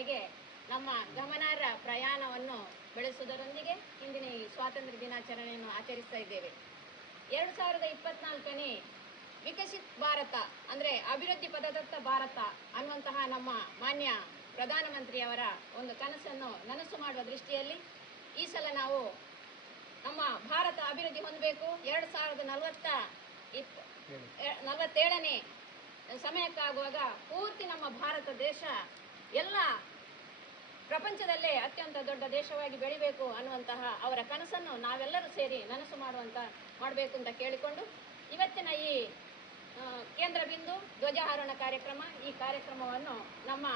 ಕಡೆಗೆ ನಮ್ಮ ಗಮನಾರ್ಹ ಪ್ರಯಾಣವನ್ನು ಬೆಳೆಸುವುದರೊಂದಿಗೆ ಇಂದಿನ ಈ ಸ್ವಾತಂತ್ರ್ಯ ದಿನಾಚರಣೆಯನ್ನು ಆಚರಿಸ್ತಾ ಇದ್ದೇವೆ. ಎರಡು ಸಾವಿರದ ಇಪ್ಪತ್ನಾಲ್ಕನೇ ವಿಕಸಿತ್ ಭಾರತ ಅಂದರೆ ಅಭಿವೃದ್ಧಿ ಪದದತ್ತ ಭಾರತ ಅನ್ನುವಂತಹ ನಮ್ಮ ಮಾನ್ಯ ಪ್ರಧಾನಮಂತ್ರಿಯವರ ಒಂದು ಕನಸನ್ನು ನನಸು ಮಾಡುವ ದೃಷ್ಟಿಯಲ್ಲಿ ಈ ಸಲ ನಾವು ನಮ್ಮ ಭಾರತ ಅಭಿವೃದ್ಧಿ ಹೊಂದಬೇಕು. ಎರಡು ಸಾವಿರದ ನಲವತ್ತ ಇಪ್ಪ ನಲವತ್ತೇಳನೇ ಸಮಯಕ್ಕಾಗುವಾಗ ಪೂರ್ತಿ ನಮ್ಮ ಭಾರತ ದೇಶ ಎಲ್ಲ ಪ್ರಪಂಚದಲ್ಲೇ ಅತ್ಯಂತ ದೊಡ್ಡ ದೇಶವಾಗಿ ಬೆಳಿಬೇಕು ಅನ್ನುವಂತಹ ಅವರ ಕನಸನ್ನು ನಾವೆಲ್ಲರೂ ಸೇರಿ ನನಸು ಮಾಡುವಂತ ಮಾಡಬೇಕು ಅಂತ ಕೇಳಿಕೊಂಡು ಇವತ್ತಿನ ಈ ಕೇಂದ್ರ ಬಿಂದು ಧ್ವಜಾರೋಹಣ ಕಾರ್ಯಕ್ರಮ, ಈ ಕಾರ್ಯಕ್ರಮವನ್ನು ನಮ್ಮ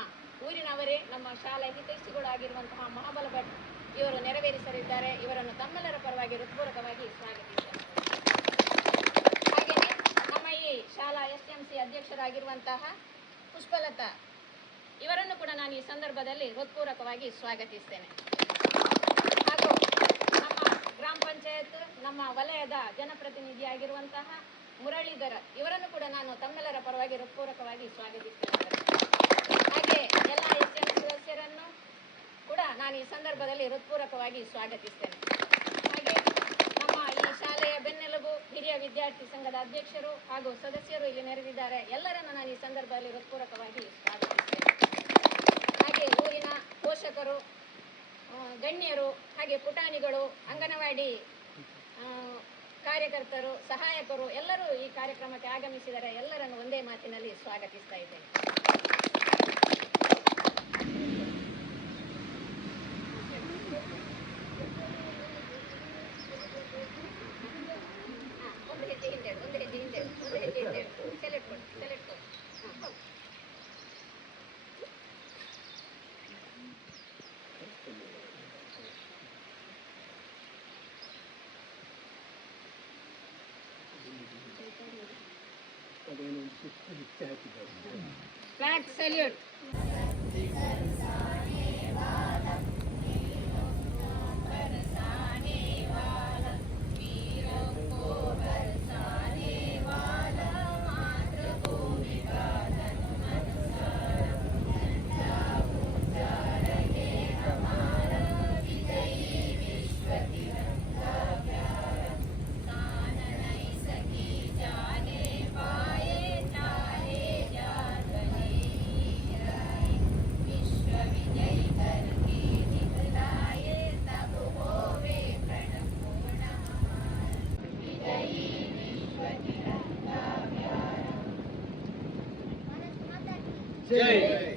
ಊರಿನವರೇ, ನಮ್ಮ ಶಾಲೆ ಹಿತೈಷಿಗಳಾಗಿರುವಂತಹ ಮಹಾಬಲ ಭಟ್ ಇವರು ನೆರವೇರಿಸಲಿದ್ದಾರೆ. ಇವರನ್ನು ತಮ್ಮೆಲ್ಲರ ಪರವಾಗಿ ಹೃತ್ಪೂರ್ವಕವಾಗಿ ಸ್ವಾಗತಿಸಿದ್ದಾರೆ ಹಾಗೆಯೇ ನಮ್ಮ ಈ ಶಾಲಾ ಎಸ್ ಎಂ ಸಿ ಅಧ್ಯಕ್ಷರಾಗಿರುವಂತಹ ಪುಷ್ಪಲತಾ ಇವರನ್ನು ಕೂಡ ನಾನು ಈ ಸಂದರ್ಭದಲ್ಲಿ ಹೃತ್ಪೂರ್ವಕವಾಗಿ ಸ್ವಾಗತಿಸ್ತೇನೆ. ಹಾಗೂ ನಮ್ಮ ಗ್ರಾಮ ಪಂಚಾಯತ್, ನಮ್ಮ ವಲಯದ ಜನಪ್ರತಿನಿಧಿಯಾಗಿರುವಂತಹ ಮುರಳೀಧರ, ಇವರನ್ನು ಕೂಡ ನಾನು ತಮ್ಮೆಲ್ಲರ ಪರವಾಗಿ ಹೃತ್ಪೂರ್ವಕವಾಗಿ ಸ್ವಾಗತಿಸ್ತೇನೆ. ಹಾಗೆ ಎಲ್ಲ ಎಸ್ ಎಂ ಸದಸ್ಯರನ್ನು ಕೂಡ ನಾನು ಈ ಸಂದರ್ಭದಲ್ಲಿ ಹೃತ್ಪೂರ್ವಕವಾಗಿ ಸ್ವಾಗತಿಸ್ತೇನೆ. ಹಾಗೆ ನಮ್ಮ ಈ ಶಾಲೆಯ ಬೆನ್ನೆಲುಬು ಹಿರಿಯ ವಿದ್ಯಾರ್ಥಿ ಸಂಘದ ಅಧ್ಯಕ್ಷರು ಹಾಗೂ ಸದಸ್ಯರು ಇಲ್ಲಿ ನೆರೆದಿದ್ದಾರೆ. ಎಲ್ಲರನ್ನು ನಾನು ಈ ಸಂದರ್ಭದಲ್ಲಿ ಹೃತ್ಪೂರ್ವಕವಾಗಿ ಸ್ವಾಗತಿಸ್ತೇನೆ. ಆ, ಗಣ್ಯರು ಹಾಗೆ ಪುಟಾಣಿಗಳು ಅಂಗನವಾಡಿ ಕಾರ್ಯಕರ್ತರು ಸಹಾಯಕರು ಎಲ್ಲರೂ ಈ ಕಾರ್ಯಕ್ರಮಕ್ಕೆ ಆಗಮಿಸಿದರೆ ಎಲ್ಲರನ್ನು ಒಂದೇ ಮಾತಿನಲ್ಲಿ ಸ್ವಾಗತಿಸ್ತಾ ಇದ್ದೇನೆ. Flag salute. James. James.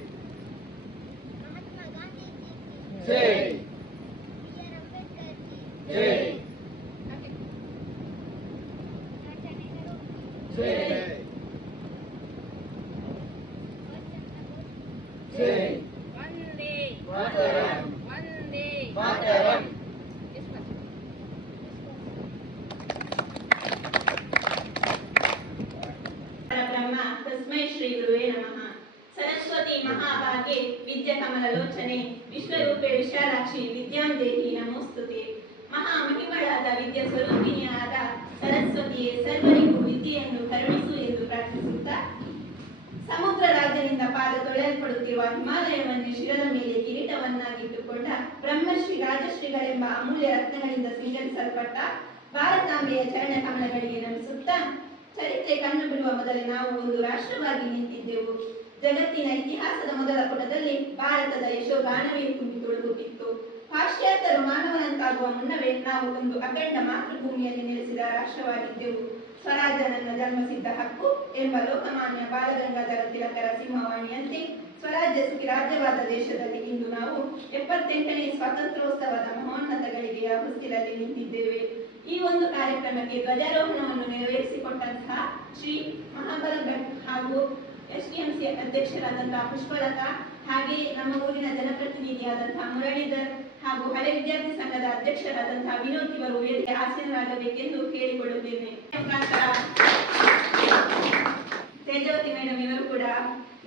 ಸಮುದ್ರ ರಾಜನಿಂದ ಪಾದ ತೊಳೆಯಲ್ಪಡುತ್ತಿರುವ ಹಿಮಾಲಯವನ್ನೇ ಶಿರದ ಮೇಲೆ ಕಿರೀಟವನ್ನಾಗಿಟ್ಟುಕೊಂಡ ಬ್ರಹ್ಮಶ್ರೀ ರಾಜಶ್ರೀಗಳೆಂಬ ಅಮೂಲ್ಯ ರತ್ನಗಳಿಂದ ಸಿಂಗರಿಸಲ್ಪಟ್ಟ ಭಾರತಾಂಬೆಯ ಚರಣ ಕಮಲಗಳಿಗೆ ನಮಿಸುತ್ತಾ, ಚರಿತ್ರೆ ಕಣ್ಣು ಬಿಡುವ ಮೊದಲೇ ನಾವು ಒಂದು ರಾಷ್ಟ್ರವಾಗಿ ನಿಂತಿದ್ದೆವು. ಜಗತ್ತಿನ ಇತಿಹಾಸದ ಮೊದಲ ಪುಟದಲ್ಲಿ ಭಾರತದ ಯಶೋಗಾನವೇ ತುಂಬಿ ಪಾಶ್ಚಾತ್ಯರು ಮಾನವನಂತಾಗುವ ಮುನ್ನವೇ ನಾವು ಒಂದು ಅಖಂಡ ಮಾತೃಭೂಮಿಯಲ್ಲಿ ನೆಲೆಸಿದ ರಾಷ್ಟ್ರವಾಗಿದ್ದೆವು. ಸ್ವರಾಜ್ಯ ನನ್ನ ಜನ್ಮಸಿದ್ಧ ಹಕ್ಕು ಎಂಬ ಲೋಕಮಾನ್ಯ ಬಾಲಗಂಗಾಧರ ತಿಲಕರ ಸಿಂಹವಾಣಿಯಂತೆ ಸ್ವರಾಜ್ಯ ಸುಖಿ ರಾಜ್ಯವಾದ ದೇಶದಲ್ಲಿ ಇಂದು ನಾವು ಎಪ್ಪತ್ತೆಂಟನೇ ಸ್ವಾತಂತ್ರ್ಯೋತ್ಸವದ ಮಹೋನ್ನತಗಳಿಗೆ ಹೊಸ್ತಿಲಲ್ಲಿ ನಿಂತಿದ್ದೇವೆ. ಈ ಒಂದು ಕಾರ್ಯಕ್ರಮಕ್ಕೆ ಧ್ವಜಾರೋಹಣವನ್ನು ನೆರವೇರಿಸಿಕೊಟ್ಟಂತಹ ಶ್ರೀ ಮಹಾಬಲ ಭಟ್ ಹಾಗೂ ಎಸ್ಡಿಎಂಸಿ ಅಧ್ಯಕ್ಷರಾದಂತಹ ಪುಷ್ಪಲತಾ, ಹಾಗೆಯೇ ನಮ್ಮ ಊರಿನ ಜನಪ್ರತಿನಿಧಿಯಾದಂತಹ ಮುರಳೀಧರ್ ಹಾಗೂ ಹಳೆ ವಿದ್ಯಾರ್ಥಿ ಸಂಘದ ಅಧ್ಯಕ್ಷರಾದಂತಹ ವಿನೋದ್ ಇವರು ವೇದಿಕೆ ಆಸೀನರಾಗಬೇಕೆಂದು ಕೇಳಿಕೊಳ್ಳುತ್ತೇನೆ ತೇಜವತಿ ಮೇಡಮ್ ಇವರು ಕೂಡ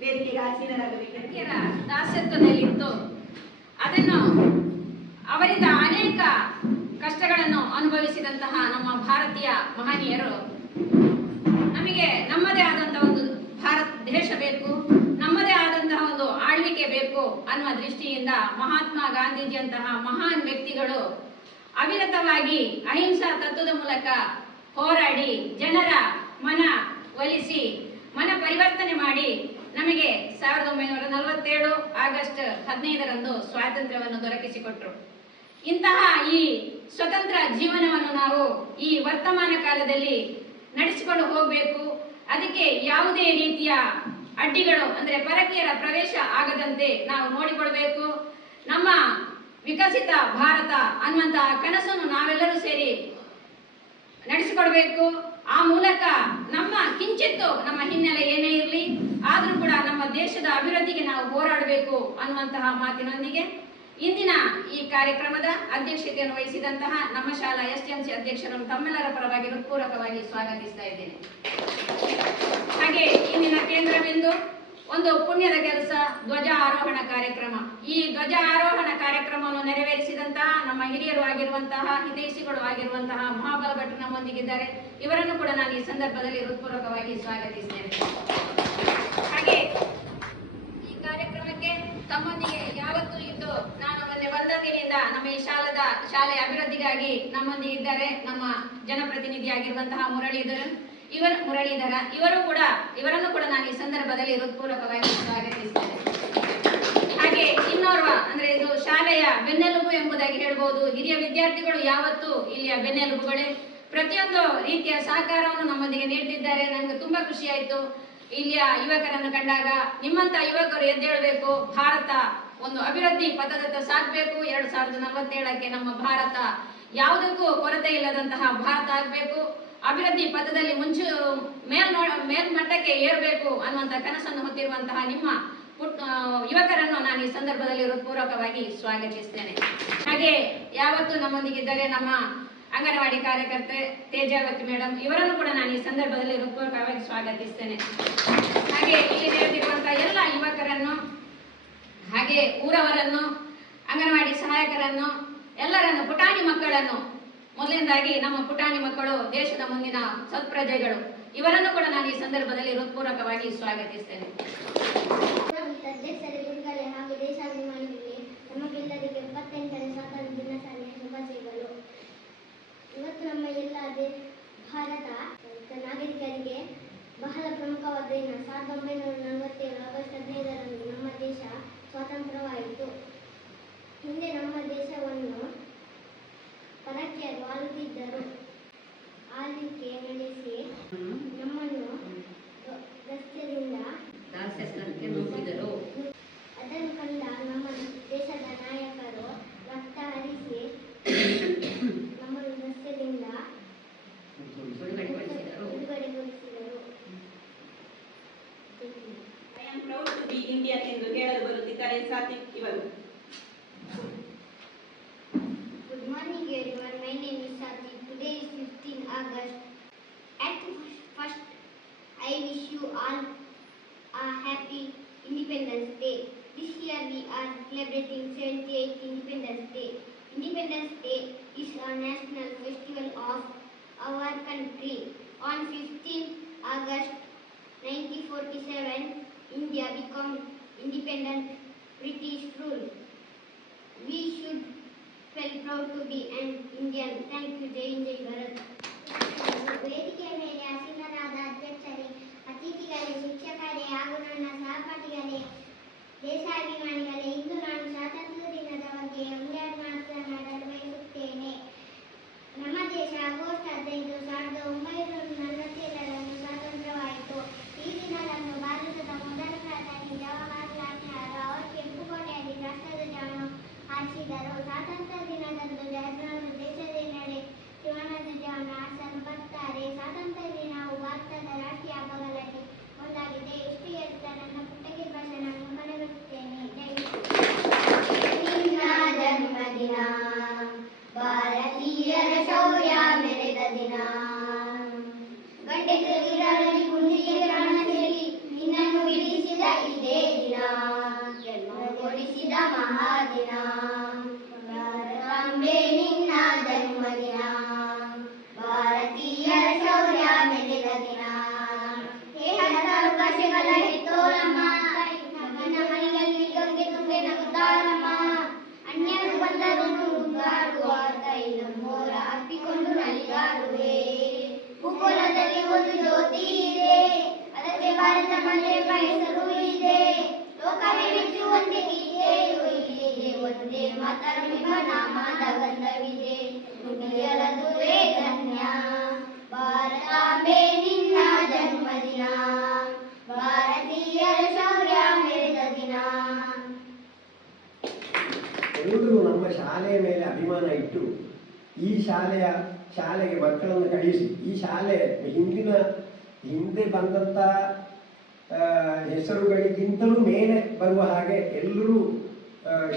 ವೇದಿಕೆಗೆ ಆಸೀನರಾಗಬೇಕೆಂದು ಅದನ್ನು ಅವರಿಂದ ಅನೇಕ ಕಷ್ಟಗಳನ್ನು ಅನುಭವಿಸಿದಂತಹ ನಮ್ಮ ಭಾರತೀಯ ಮಹನೀಯರು. ನಮಗೆ ನಮ್ಮದೇ ಆದಂತಹ ಒಂದು ಭಾರತ ದೇಶ ಬೇಕು ನಮ್ಮದೇ ಆದಂತಹ ಒಂದು ಆಳ್ವಿಕೆ ಬೇಕು ಅನ್ನುವ ದೃಷ್ಟಿಯಿಂದ ಮಹಾತ್ಮ ಗಾಂಧೀಜಿಯಂತಹ ಮಹಾನ್ ವ್ಯಕ್ತಿಗಳು ಅವಿರತವಾಗಿ ಅಹಿಂಸಾ ತತ್ವದ ಮೂಲಕ ಹೋರಾಡಿ ಜನರ ಮನ ಒಲಿಸಿ ಮನ ಪರಿವರ್ತನೆ ಮಾಡಿ ನಮಗೆ ಸಾವಿರದ ಒಂಬೈನೂರ ನಲವತ್ತೇಳು ಆಗಸ್ಟ್ ಹದಿನೈದರಂದು ಸ್ವಾತಂತ್ರ್ಯವನ್ನು ದೊರಕಿಸಿಕೊಟ್ರು. ಇಂತಹ ಈ ಸ್ವತಂತ್ರ ಜೀವನವನ್ನು ನಾವು ಈ ವರ್ತಮಾನ ಕಾಲದಲ್ಲಿ ನಡೆಸಿಕೊಂಡು ಹೋಗಬೇಕು. ಅದಕ್ಕೆ ಯಾವುದೇ ರೀತಿಯ ಅಡ್ಡಿಗಳು ಅಂದ್ರೆ ಪರಕೀಯರ ಪ್ರವೇಶ ಆಗದಂತೆ ನಾವು ನೋಡಿಕೊಳ್ಬೇಕು. ನಮ್ಮ ವಿಕಸಿತ ಭಾರತ ಅನ್ನುವಂತಹ ಕನಸನ್ನು ನಾವೆಲ್ಲರೂ ಸೇರಿ ನಡೆಸಿಕೊಡ್ಬೇಕು ಆ ಮೂಲಕ ನಮ್ಮ ಕಿಂಚಿತ್ತು ನಮ್ಮ ಹಿನ್ನೆಲೆ ಏನೇ ಇರಲಿ, ಆದರೂ ಕೂಡ ನಮ್ಮ ದೇಶದ ಅಭಿವೃದ್ಧಿಗೆ ನಾವು ಹೋರಾಡಬೇಕು ಅನ್ನುವಂತಹ ಮಾತಿನೊಂದಿಗೆ ಇಂದಿನ ಈ ಕಾರ್ಯಕ್ರಮದ ಅಧ್ಯಕ್ಷತೆಯನ್ನು ವಹಿಸಿದಂತಹ ನಮ್ಮ ಶಾಲಾ ಎಸ್ ಎಂ ಸಿ ಅಧ್ಯಕ್ಷರನ್ನು ತಮ್ಮೆಲ್ಲರ ಪರವಾಗಿ ಹೃತ್ಪೂರ್ವಕವಾಗಿ ಸ್ವಾಗತಿಸ್ತಾ ಇದ್ದೇನೆ. ಹಾಗೆ ಇಂದಿನ ಕೇಂದ್ರವೆಂದು ಒಂದು ಪುಣ್ಯದ ಕೆಲಸ ಧ್ವಜ ಆರೋಹಣ ಕಾರ್ಯಕ್ರಮ. ಈ ಧ್ವಜ ಆರೋಹಣ ಕಾರ್ಯಕ್ರಮವನ್ನು ನೆರವೇರಿಸಿದಂತಹ ನಮ್ಮ ಹಿರಿಯರು ಆಗಿರುವಂತಹ, ಹಿತೈಷಿಗಳು ಆಗಿರುವಂತಹ ಮಹಾಬಲ ಭಟ್ರು ನಮ್ಮೊಂದಿಗಿದ್ದಾರೆ. ಇವರನ್ನು ಕೂಡ ನಾನು ಈ ಸಂದರ್ಭದಲ್ಲಿ ಹೃತ್ಪೂರ್ವಕವಾಗಿ ಸ್ವಾಗತಿಸ್ತೇನೆ. ಹಾಗೆ ಈ ಕಾರ್ಯಕ್ರಮಕ್ಕೆ ತಮ್ಮೊಂದಿಗೆ ಯಾವತ್ತೂ ಇದ್ದು ನಾನು ಮೊನ್ನೆ ಬಂದಂದಿನಿಂದ ನಮ್ಮ ಈ ಶಾಲದ ಶಾಲೆಯ ಅಭಿವೃದ್ಧಿಗಾಗಿ ನಮ್ಮೊಂದಿಗೆ ಇದ್ದಾರೆ ನಮ್ಮ ಜನಪ್ರತಿನಿಧಿಯಾಗಿರುವಂತಹ ಮುರಳೀಧರ. ಇವರ ಮುರಳೀಧರ, ಇವರು ಕೂಡ, ಇವರನ್ನು ಕೂಡ ನಾನು ಈ ಸಂದರ್ಭದಲ್ಲಿ ಹೃತ್ಪೂರ್ವಕವಾಗಿ ಸ್ವಾಗತಿಸ್ತೇನೆ. ಹಾಗೆ ಇನ್ನೋರ್ವ, ಅಂದ್ರೆ ಇದು ಶಾಲೆಯ ಬೆನ್ನೆಲುಬು ಎಂಬುದಾಗಿ ಹೇಳ್ಬೋದು. ಹಿರಿಯ ವಿದ್ಯಾರ್ಥಿಗಳು ಯಾವತ್ತು ಇಲ್ಲಿಯ ಬೆನ್ನೆಲುಬುಗಳೇ. ಪ್ರತಿಯೊಂದು ರೀತಿಯ ಸಹಕಾರವನ್ನು ನಮ್ಮೊಂದಿಗೆ ನೀಡ್ತಿದ್ದಾರೆ. ನನಗೆ ತುಂಬಾ ಖುಷಿ ಇಲ್ಲಿಯ ಯುವಕರನ್ನು ಕಂಡಾಗ ನಿಮ್ಮಂತ ಯುವಕರು ಎದ್ದೇಳಬೇಕು ಭಾರತ ಒಂದು ಅಭಿವೃದ್ಧಿ ಪಥದತ್ತ ಸಾಗಬೇಕು. ಎರಡು ಸಾವಿರದ ನಲವತ್ತೇಳಕ್ಕೆ ನಮ್ಮ ಭಾರತ ಯಾವುದಕ್ಕೂ ಕೊರತೆ ಇಲ್ಲದಂತಹ ಭಾರತ ಆಗಬೇಕು. ಅಭಿವೃದ್ಧಿ ಪಥದಲ್ಲಿ ಮುಂಚು, ಮೇಲ್ ಮೇಲ್ಮಟ್ಟಕ್ಕೆ ಏರಬೇಕು ಅನ್ನುವಂಥ ಕನಸನ್ನು ಹೊತ್ತಿರುವಂತಹ ನಿಮ್ಮ ಪುಟ್ ಯುವಕರನ್ನು ನಾನು ಈ ಸಂದರ್ಭದಲ್ಲಿ ಹೃತ್ಪೂರ್ವಕವಾಗಿ ಸ್ವಾಗತಿಸ್ತೇನೆ. ಹಾಗೆ ಯಾವತ್ತು ನಮ್ಮೊಂದಿಗಿದ್ದರೆ ನಮ್ಮ ಅಂಗನವಾಡಿ ಕಾರ್ಯಕರ್ತೆ ತೇಜಾವತಿ ಮೇಡಮ್ ಇವರನ್ನು ಕೂಡ ನಾನು ಈ ಸಂದರ್ಭದಲ್ಲಿ ಹೃತ್ಪೂರ್ವಕವಾಗಿ ಸ್ವಾಗತಿಸ್ತೇನೆ. ಹಾಗೆ ಇಲ್ಲಿ ನೆರೆದಿರುವಂತಹ ಎಲ್ಲ ಯುವಕರನ್ನು, ಹಾಗೆ ಊರವರನ್ನು, ಅಂಗನವಾಡಿ ಸಹಾಯಕರನ್ನು ಎಲ್ಲರನ್ನು ಪುಟಾಣಿ ಮಕ್ಕಳನ್ನು. ಮೊದಲನೇದಾಗಿ ನಮ್ಮ ಪುಟಾಣಿ ಮಕ್ಕಳು ದೇಶದ ಮುಂದಿನ ಸತ್ಪ್ರಜೆಗಳು. ಇವರನ್ನು ಕೂಡ ನಾನು ಈ ಸಂದರ್ಭದಲ್ಲಿ ಹೃತ್ಪೂರ್ವಕವಾಗಿ ಸ್ವಾಗತಿಸ್ತೇನೆ. ಹಾಗೂ ದೇಶಾಭಿಮಾನಿಗಳೇ ನಮಗೆಲ್ಲರಿಗೆ ಎಪ್ಪತ್ತೆಂಟನೇ ಸ್ವಾತಂತ್ರ್ಯ ದಿನಾಚರಣೆಯ ಶುಭಾಶಯಗಳು. ಇವತ್ತು ನಮ್ಮ ಎಲ್ಲ ಭಾರತ ನಾಗರಿಕರಿಗೆ ಬಹಳ ಪ್ರಮುಖವಾದ ದಿನ. ಸಾವಿರದ ಒಂಬೈನೂರ ನಲವತ್ತೇಳು ಆಗಸ್ಟ್ ಹದಿನೈದರಂದು ನಮ್ಮ ದೇಶ ಸ್ವಾತಂತ್ರ್ಯವಾಯಿತು. ಹಿಂದೆ ನಮ್ಮ ದೇಶವನ್ನು ಪರಕೀಯರು ಆಳುತ್ತಿದ್ದರು ಆಳ್ವಿಕೆ ನಡೆಸಿ ನಮ್ಮನ್ನು ರಸ್ತೆಯಿಂದ ನುಗ್ಗಿದರು ಅದನ್ನು ಕಂಡ ನಮ್ಮ ದೇಶದ ನಾಯಕರು ರಕ್ತ ಹರಿಸಿ ನಮ್ಮನ್ನು ರಸ್ತೆಯಿಂದ ಬಿಡುಗಡೆಗೊಳಿಸಿದರು ಬಿಡುಗಡೆಗೊಳಿಸಿದರು I am proud to be Indian ಎಂದು ಹೇಳಲು ಬರುತ್ತಿದ್ದಾರೆ. Satwik national festival of our country. On 15 August 1947, India became independent British rule. We should feel proud to be an Indian. Thank you, Jai Hind, Jai Bharat. ವೇದಿಕೆ ಮೇಲೆ ಆಸೀನರಾದ ಅಧ್ಯಕ್ಷರೇ ಅತಿಥಿಗಳೇ ಶಿಕ್ಷಕರೇ ಹಾಗೂ ನನ್ನ ಸಹಪಾಠಿಗಳೇ ದೇಶಾಭಿಮಾನಿಗಳೇ ಇಂದು ನಾನು ಸ್ವಾತಂತ್ರ್ಯ ದಿನದ ಬಗ್ಗೆ ಒಂದೆರಡು ಮಾತನಾಡಲು ಶಾಲೆಯ ಮೇಲೆ ಅಭಿಮಾನ ಇಟ್ಟು ಈ ಶಾಲೆಯ ಶಾಲೆಗೆ ಮಕ್ಕಳನ್ನು ಕಳಿಸಿ. ಈ ಶಾಲೆ ಹಿಂದಿನ, ಹಿಂದೆ ಬಂದಂಥ ಹೆಸರುಗಳಿಗಿಂತಲೂ ಮೇಲೆ ಬರುವ ಹಾಗೆ ಎಲ್ಲರೂ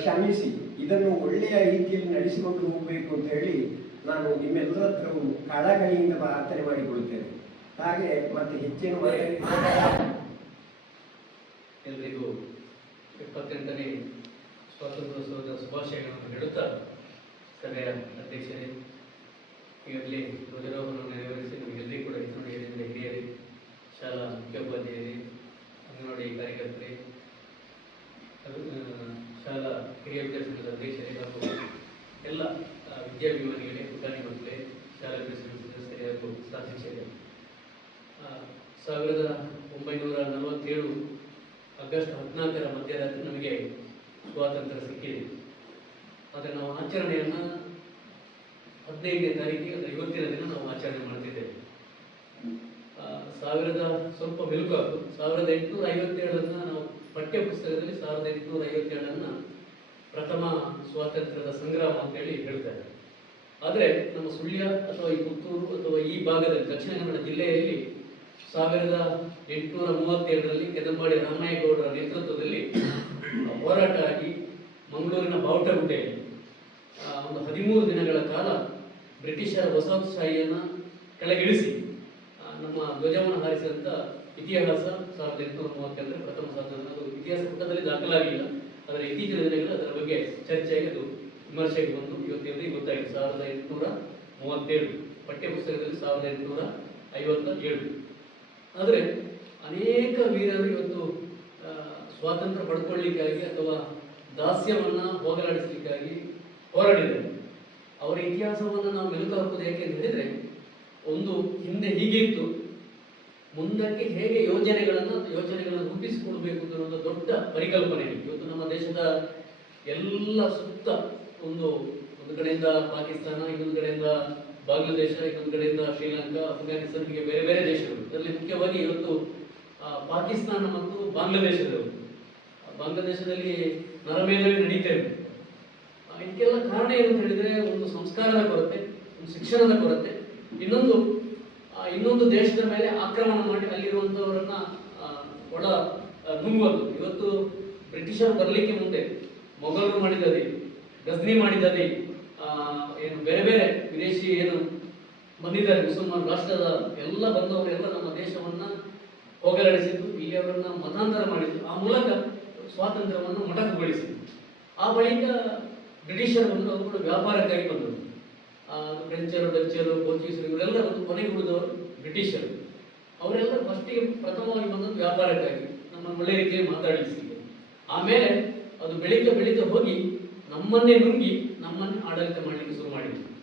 ಶ್ರಮಿಸಿ ಇದನ್ನು ಒಳ್ಳೆಯ ರೀತಿಯಲ್ಲಿ ನಡೆಸಿಕೊಂಡು ಹೋಗಬೇಕು ಅಂತ ಹೇಳಿ ನಾನು ನಿಮ್ಮೆಲ್ಲರ ಹತ್ರವೂ ಕಳಕಳಿಯಿಂದ ಪ್ರಾರ್ಥನೆ ಮಾಡಿಕೊಳ್ತೇನೆ ಹಾಗೆ ಮತ್ತೆ ಹೆಚ್ಚಿನ ಎಲ್ಲರಿಗೂ ಎಲ್ರಿಗೂ ಎಪ್ಪತ್ತೆಂಟನೇ ಸ್ವಾತಂತ್ರ್ಯೋತ್ಸವದ ಶುಭಾಶಯಗಳನ್ನು ನೀಡುತ್ತಾ ಸಭೆಯ ಅಧ್ಯಕ್ಷರೇ ಈಗಾಗಲೇ ಧ್ವಜಾರೋಹಣ ನೆರವೇರಿಸಿ ನಮಗೆಲ್ಲರಿಗೂ ಕೂಡ ಹಿರಿಯರಿಂದ ಹಿರಿಯರೇ, ಶಾಲಾ ಮುಖ್ಯೋಪಾಧ್ಯಾಯರೇ, ಅಂಗನವಾಡಿ ಕಾರ್ಯಕರ್ತರೇ ಶಾಲಾ ಹಿರಿಯ ವಿದ್ಯಾರ್ಥಿಗಳ ಅಧ್ಯಕ್ಷರೇ ಹಾಗೂ ಎಲ್ಲ ವಿದ್ಯಾಭಿಮಾನಿಗಳೇ ಪುಟಾಣಿ ಮಕ್ಕಳೇ, ಶಾಲಾ ಸದಸ್ಯರೇ ಹಾಗೂ ಶಾಸಕರೇ ಸಾವಿರದ ಒಂಬೈನೂರ ನಲವತ್ತೇಳು ಆಗಸ್ಟ್ ಹದಿನಾಲ್ಕರ ಮಧ್ಯರಾತ್ರಿ ನಮಗೆ ಸ್ವಾತಂತ್ರ್ಯ ಸಿಕ್ಕಿದೆ. ಆದರೆ ನಾವು ಆಚರಣೆಯನ್ನು ಹದಿನೈದನೇ ತಾರೀಕಿಗೆ ಅಥವಾ ಇವತ್ತಿನ ದಿನ ನಾವು ಆಚರಣೆ ಮಾಡ್ತಿದ್ದೇವೆ. ಸಾವಿರದ ಸ್ವಲ್ಪ ಮೆಲುಕಾಕು ಸಾವಿರದ ಎಂಟುನೂರ ಐವತ್ತೇಳನ್ನು ನಾವು ಪಠ್ಯ ಪುಸ್ತಕದಲ್ಲಿ ಸಾವಿರದ ಎಂಟುನೂರ ಐವತ್ತೇಳನ್ನು ಪ್ರಥಮ ಸ್ವಾತಂತ್ರ್ಯದ ಸಂಗ್ರಾಮ ಅಂತೇಳಿ ಹೇಳ್ತಾರೆ. ಆದರೆ ನಮ್ಮ ಸುಳ್ಯ ಅಥವಾ ಈ ಪುತ್ತೂರು ಅಥವಾ ಈ ಭಾಗದಲ್ಲಿ ದಕ್ಷಿಣ ಕನ್ನಡ ಜಿಲ್ಲೆಯಲ್ಲಿ ಸಾವಿರದ ಎಂಟುನೂರ ಮೂವತ್ತೇಳರಲ್ಲಿ ಕೆದಂಬಾಡಿ ರಾಮಯ್ಯಗೌಡರ ನೇತೃತ್ವದಲ್ಲಿ ಹೋರಾಟ ಆಗಿ ಮಂಗಳೂರಿನ ಬಾವುಟಗುಡ್ಡೆಯಲ್ಲಿ ಆ, ಒಂದು ಹದಿಮೂರು ದಿನಗಳ ಕಾಲ ಬ್ರಿಟಿಷರ ವಸಾಹತುಶಾಹಿಯನ್ನು ಕೆಳಗಿಳಿಸಿ ನಮ್ಮ ಧ್ವಜವನ್ನು ಹಾರಿಸಿದಂಥ ಇತಿಹಾಸ ಸಾವಿರದ ಎಂಟುನೂರ ಮೂವತ್ತೆರಡರ ಪ್ರಥಮ ಸಾಧನ ಅದು ಇತಿಹಾಸ ಪುಟದಲ್ಲಿ ದಾಖಲಾಗಿಲ್ಲ. ಆದರೆ ಇತ್ತೀಚಿನ ದಿನಗಳಲ್ಲಿ ಅದರ ಬಗ್ಗೆ ಚರ್ಚೆಯಾಗಿ ಅದು ವಿಮರ್ಶೆಗೆ ಬಂದು ಇವತ್ತಿನಲ್ಲಿ ಗೊತ್ತಾಗಿದೆ. ಸಾವಿರದ ಎಂಟುನೂರ ಮೂವತ್ತೇಳು ಪಠ್ಯಪುಸ್ತಕದಲ್ಲಿ ಸಾವಿರದ ಎಂಟುನೂರ ಐವತ್ತ ಏಳು ಆದರೆ ಅನೇಕ ವೀರರು ಇವತ್ತು ಸ್ವಾತಂತ್ರ್ಯ ಪಡ್ಕೊಳ್ಳಿಕ್ಕಾಗಿ ಅಥವಾ ದಾಸ್ಯವನ್ನು ಹೋಗಲಾಡಿಸಲಿಕ್ಕಾಗಿ ಹೋರಾಡಿದರು ಅವರ ಇತಿಹಾಸವನ್ನು ನಾವು ಮೆಲುಕು ಹಾಕೋದು ಯಾಕೆ ಅಂತ ಹೇಳಿದರೆ, ಒಂದು ಹಿಂದೆ ಹೀಗೆ ಇತ್ತು ಮುಂದಕ್ಕೆ ಹೇಗೆ ಯೋಜನೆಗಳನ್ನು ಯೋಜನೆಗಳನ್ನು ರೂಪಿಸಿಕೊಳ್ಬೇಕು ಅನ್ನೋ ಒಂದು ದೊಡ್ಡ ಪರಿಕಲ್ಪನೆ. ಇವತ್ತು ನಮ್ಮ ದೇಶದ ಎಲ್ಲ ಸುತ್ತ ಒಂದು ಒಂದು ಕಡೆಯಿಂದ ಪಾಕಿಸ್ತಾನ, ಇನ್ನೊಂದು ಕಡೆಯಿಂದ ಬಾಂಗ್ಲಾದೇಶ ಇನ್ನೊಂದು ಕಡೆಯಿಂದ ಶ್ರೀಲಂಕಾ, ಅಫ್ಘಾನಿಸ್ತಾನ, ಹೀಗೆ ಬೇರೆ ಬೇರೆ ದೇಶಗಳು. ಇದರಲ್ಲಿ ಮುಖ್ಯವಾಗಿ ಇವತ್ತು ಪಾಕಿಸ್ತಾನ ಮತ್ತು ಬಾಂಗ್ಲಾದೇಶದವರು ಬಾಂಗ್ಲಾದೇಶದಲ್ಲಿ ನರಮೇಧವೇ ನಡೀತೇವೆ ಇದೆ ಇದಕ್ಕೆಲ್ಲ ಕಾರಣ ಏನು ಅಂತ ಹೇಳಿದ್ರೆ, ಒಂದು ಸಂಸ್ಕಾರದ ಕೊರತೆ, ಒಂದು ಶಿಕ್ಷಣದ ಕೊರತೆ. ಇನ್ನೊಂದು ಇನ್ನೊಂದು ದೇಶದ ಮೇಲೆ ಆಕ್ರಮಣ ಮಾಡಿ ಅಲ್ಲಿರುವಂಥವರನ್ನ ಒಳ ನುಂಗುವುದು ಇವತ್ತು ಬ್ರಿಟಿಷರು ಬರಲಿಕ್ಕೆ ಮುಂದೆ, ಮೊಘಲರು ಮಾಡಿದ್ದಾರೆ ಗಜ್ನಿ ಮಾಡಿದ್ದಾರೆ ಏನು ಬೇರೆ ಬೇರೆ ವಿದೇಶಿ ಏನು ಬಂದಿದ್ದಾರೆ, ಮುಸಲ್ಮಾನ್ ರಾಷ್ಟ್ರದ ಎಲ್ಲ ಬಂದವರೆಲ್ಲ ನಮ್ಮ ದೇಶವನ್ನ ಹೋಗಲಾಡಿಸಿದ್ದು ಇಲ್ಲಿ ಅವರನ್ನ ಮತಾಂತರ ಮಾಡಿದ್ದು. ಆ ಮೂಲಕ ಸ್ವಾತಂತ್ರ್ಯವನ್ನು ಮೊಟಕುಗೊಳಿಸಿದ್ದು. ಆ ಬಳಿಕ ಬ್ರಿಟಿಷರು ಬಂದು ಅವರು ವ್ಯಾಪಾರಕ್ಕಾಗಿ ಬಂದರು ಫ್ರೆಂಚರು, ಡಚ್ಚರು, ಪೋರ್ಚುಗೀಸರು ಇವರೆಲ್ಲ ಒಂದು ಕೊನೆಗೆ ಉಳಿದವರು ಬ್ರಿಟಿಷರು. ಅವರೆಲ್ಲ ಫಸ್ಟಿಗೆ ಪ್ರಥಮವಾಗಿ ಬಂದದ್ದು ವ್ಯಾಪಾರಕ್ಕಾಗಿ, ನಮ್ಮ ಒಳ್ಳೆ ರೀತಿಯಲ್ಲಿ ಮಾತಾಡಿಸಿದ್ರು ಆಮೇಲೆ ಅದು ಬೆಳಿಗ್ಗೆ ಬೆಳಿಗ್ಗೆ ಹೋಗಿ ನಮ್ಮನ್ನೇ ನುಂಗಿ ನಮ್ಮನ್ನೇ ಆಡಳಿತ ಮಾಡಲಿಕ್ಕೆ ಶುರು ಮಾಡಿದ್ರು